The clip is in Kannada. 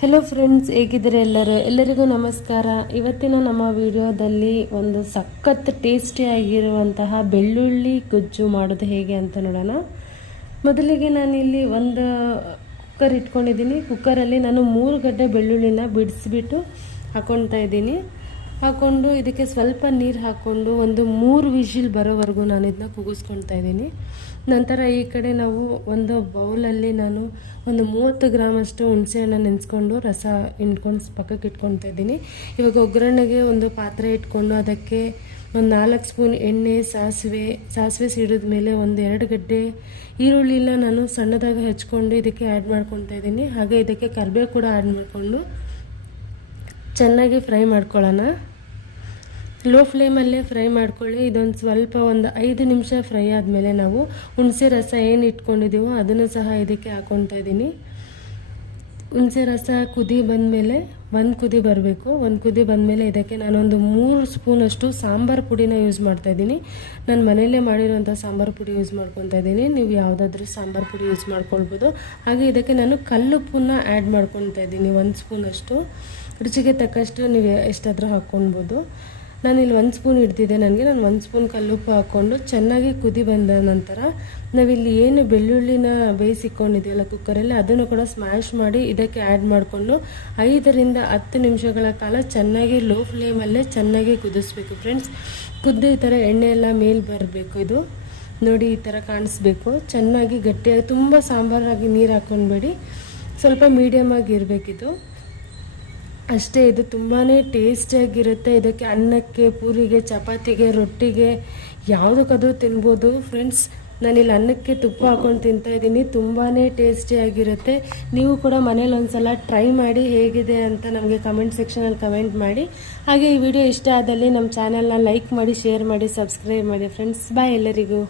ಹೆಲೋ ಫ್ರೆಂಡ್ಸ್, ಹೇಗಿದ್ದೀರಾ ಎಲ್ಲರಿಗೂ ನಮಸ್ಕಾರ. ಇವತ್ತಿನ ನಮ್ಮ ವಿಡಿಯೋದಲ್ಲಿ ಒಂದು ಸಖತ್ ಟೇಸ್ಟಿ ಆಗಿರುವಂತಹ ಬೆಳ್ಳುಳ್ಳಿ ಗೊಜ್ಜು ಮಾಡೋದು ಹೇಗೆ ಅಂತ ನೋಡೋಣ. ಮೊದಲಿಗೆ ನಾನಿಲ್ಲಿ ಒಂದು ಕುಕ್ಕರ್ ಇಟ್ಕೊಂಡಿದ್ದೀನಿ. ಕುಕ್ಕರಲ್ಲಿ ನಾನು 3 ಗಡ್ಡೆ ಬೆಳ್ಳುಳ್ಳಿನ ಬಿಡಿಸ್ಬಿಟ್ಟು ಹಾಕ್ಕೊಳ್ತಾ ಇದ್ದೀನಿ. ಹಾಕ್ಕೊಂಡು ಇದಕ್ಕೆ ಸ್ವಲ್ಪ ನೀರು ಹಾಕ್ಕೊಂಡು ಒಂದು 3 ವಿಷಿಲ್ ಬರೋವರೆಗೂ ನಾನು ಇದನ್ನ ಕೂಗಿಸ್ಕೊಳ್ತಾ ಇದ್ದೀನಿ. ನಂತರ ಈ ಕಡೆ ನಾವು ಒಂದು ಬೌಲಲ್ಲಿ ನಾನು ಒಂದು 30 ಗ್ರಾಮಷ್ಟು ಹುಣಸೆಹಣ್ಣು ನೆನೆಸ್ಕೊಂಡು ರಸ ಹಿಂಡ್ಕೊಂಡು ಪಕ್ಕಕ್ಕೆ ಇಟ್ಕೊಳ್ತಾ ಇದ್ದೀನಿ. ಇವಾಗ ಒಗ್ಗರಣೆಗೆ ಒಂದು ಪಾತ್ರೆ ಇಟ್ಕೊಂಡು ಅದಕ್ಕೆ ಒಂದು 4 ಸ್ಪೂನ್ ಎಣ್ಣೆ, ಸಾಸಿವೆ ಸಿಡಿದ ಮೇಲೆ ಒಂದು 2 ಗಡ್ಡೆ ಈರುಳ್ಳಿನ ನಾನು ಸಣ್ಣದಾಗಿ ಹಚ್ಕೊಂಡು ಇದಕ್ಕೆ ಆ್ಯಡ್ ಮಾಡ್ಕೊತಾ ಇದ್ದೀನಿ. ಹಾಗೆ ಇದಕ್ಕೆ ಕರಿಬೇವು ಕೂಡ ಆ್ಯಡ್ ಮಾಡಿಕೊಂಡು ಚೆನ್ನಾಗಿ ಫ್ರೈ ಮಾಡ್ಕೊಳ್ಳೋಣ. ಲೋ ಫ್ಲೇಮಲ್ಲೇ ಫ್ರೈ ಮಾಡ್ಕೊಳ್ಳಿ. ಇದೊಂದು ಸ್ವಲ್ಪ ಒಂದು 5 ನಿಮಿಷ ಫ್ರೈ ಆದಮೇಲೆ ನಾವು ಹುಣಸೆ ರಸ ಏನು ಇಟ್ಕೊಂಡಿದ್ದೀವೋ ಅದನ್ನು ಸಹ ಇದಕ್ಕೆ ಹಾಕ್ಕೊತಾ ಇದ್ದೀನಿ. ಹುಣಸೆ ರಸ ಕುದಿ ಬಂದಮೇಲೆ ಒಂದು ಕುದಿ ಬರಬೇಕು. ಒಂದು ಕುದಿ ಬಂದಮೇಲೆ ಇದಕ್ಕೆ ನಾನೊಂದು 3 ಸ್ಪೂನಷ್ಟು ಸಾಂಬಾರು ಪುಡಿನ ಯೂಸ್ ಮಾಡ್ತಾಯಿದ್ದೀನಿ. ನಾನು ಮನೆಯಲ್ಲೇ ಮಾಡಿರೋಂಥ ಸಾಂಬಾರು ಪುಡಿ ಯೂಸ್ ಮಾಡ್ಕೊತಾ ಇದ್ದೀನಿ. ನೀವು ಯಾವುದಾದ್ರೂ ಸಾಂಬಾರು ಪುಡಿ ಯೂಸ್ ಮಾಡ್ಕೊಳ್ಬೋದು. ಹಾಗೆ ಇದಕ್ಕೆ ನಾನು ಕಲ್ಲುಪ್ಪನ್ನ ಆ್ಯಡ್ ಮಾಡ್ಕೊತಾ ಇದ್ದೀನಿ. 1 ಸ್ಪೂನಷ್ಟು. ರುಚಿಗೆ ತಕ್ಕಷ್ಟು ನೀವು ಎಷ್ಟಾದರೂ ಹಾಕ್ಕೊಳ್ಬೋದು. ನಾನಿಲ್ಲಿ 1 ಸ್ಪೂನ್ ಹಿಡ್ದಿದ್ದೆ. ನಾನು 1 ಸ್ಪೂನ್ ಕಲ್ಲುಪ್ಪು ಹಾಕ್ಕೊಂಡು ಚೆನ್ನಾಗಿ ಕುದಿ ಬಂದ ನಂತರ ನಾವಿಲ್ಲಿ ಏನು ಬೆಳ್ಳುಳ್ಳಿನ ಬೇಯಿಸಿಕೊಂಡಿದ್ದೀವಲ್ಲ ಕುಕ್ಕರಲ್ಲಿ, ಅದನ್ನು ಕೂಡ ಸ್ಮ್ಯಾಶ್ ಮಾಡಿ ಇದಕ್ಕೆ ಆ್ಯಡ್ ಮಾಡಿಕೊಂಡು 5ರಿಂದ 10 ನಿಮಿಷಗಳ ಕಾಲ ಚೆನ್ನಾಗಿ ಲೋ ಫ್ಲೇಮಲ್ಲೇ ಚೆನ್ನಾಗಿ ಕುದಿಸ್ಬೇಕು ಫ್ರೆಂಡ್ಸ್. ಕುದ್ದು ಈ ಥರ ಎಣ್ಣೆ ಎಲ್ಲ ಮೇಲೆ ಬರಬೇಕು. ಇದು ನೋಡಿ, ಈ ಥರ ಕಾಣಿಸ್ಬೇಕು. ಚೆನ್ನಾಗಿ ಗಟ್ಟಿಯಾಗಿ, ತುಂಬ ಸಾಂಬಾರಾಗಿ ನೀರು ಹಾಕ್ಕೊಳ್ಬೇಡಿ, ಸ್ವಲ್ಪ ಮೀಡಿಯಮ್ ಆಗಿ ಇರಬೇಕಿದು ಅಷ್ಟೇ. ಇದು ತುಂಬಾ ಟೇಸ್ಟಿಯಾಗಿರುತ್ತೆ. ಇದಕ್ಕೆ ಅನ್ನಕ್ಕೆ, ಪೂರಿಗೆ, ಚಪಾತಿಗೆ, ರೊಟ್ಟಿಗೆ ಯಾವುದಕ್ಕಾದ್ರೂ ತಿನ್ಬೋದು ಫ್ರೆಂಡ್ಸ್. ನಾನಿಲ್ಲಿ ಅನ್ನಕ್ಕೆ ತುಪ್ಪ ಹಾಕ್ಕೊಂಡು ತಿಂತಾಯಿದ್ದೀನಿ. ತುಂಬಾ ಟೇಸ್ಟಿಯಾಗಿರುತ್ತೆ. ನೀವು ಕೂಡ ಮನೇಲಿ ಒಂದ್ಸಲ ಟ್ರೈ ಮಾಡಿ ಹೇಗಿದೆ ಅಂತ ನಮಗೆ ಕಮೆಂಟ್ ಸೆಕ್ಷನಲ್ಲಿ ಕಮೆಂಟ್ ಮಾಡಿ. ಹಾಗೆ ಈ ವಿಡಿಯೋ ಇಷ್ಟ ಆದಲ್ಲಿ ನಮ್ಮ ಚಾನಲ್ನ ಲೈಕ್ ಮಾಡಿ, ಶೇರ್ ಮಾಡಿ, ಸಬ್ಸ್ಕ್ರೈಬ್ ಮಾಡಿ ಫ್ರೆಂಡ್ಸ್. ಬಾಯ್ ಎಲ್ಲರಿಗೂ.